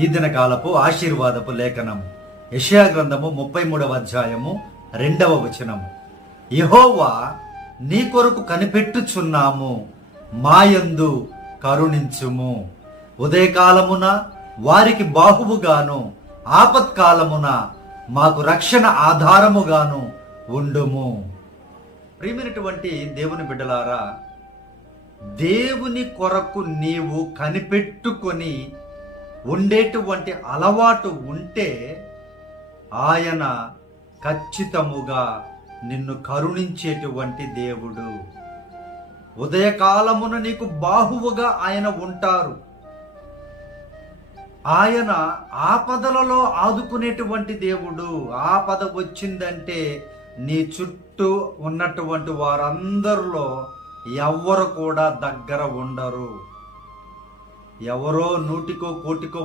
ఈ దినకాలపు ఆశీర్వాదపు లేఖనము యెషయా గ్రంథము 33వ అధ్యాయము 2వ వచనము. యెహోవా నీ కొరకు కనిపెట్టుచున్నాము, మాయందు కరుణించుము. ఉదయకాలమున వారికి బాహువుగాను, ఆపత్కాలమున మాకు రక్షణ ఆధారముగాను ఉండుము. ప్రియమైనటువంటి దేవుని బిడ్డలారా, దేవుని కొరకు నీవు కనిపెట్టుకొని ఉండేటువంటి అలవాటు ఉంటే ఆయన ఖచ్చితముగా నిన్ను కరుణించేటువంటి దేవుడు. ఉదయకాలమున నీకు బాహువుగా ఆయన ఉంటారు. ఆయన ఆపదలలో ఆదుకునేటువంటి దేవుడు. ఆపద వచ్చిందంటే నీ చుట్టూ ఉన్నటువంటి వారందరిలో ఎవ్వరు కూడా దగ్గర ఉండరు. ఎవరో 100కో 1 కోటికో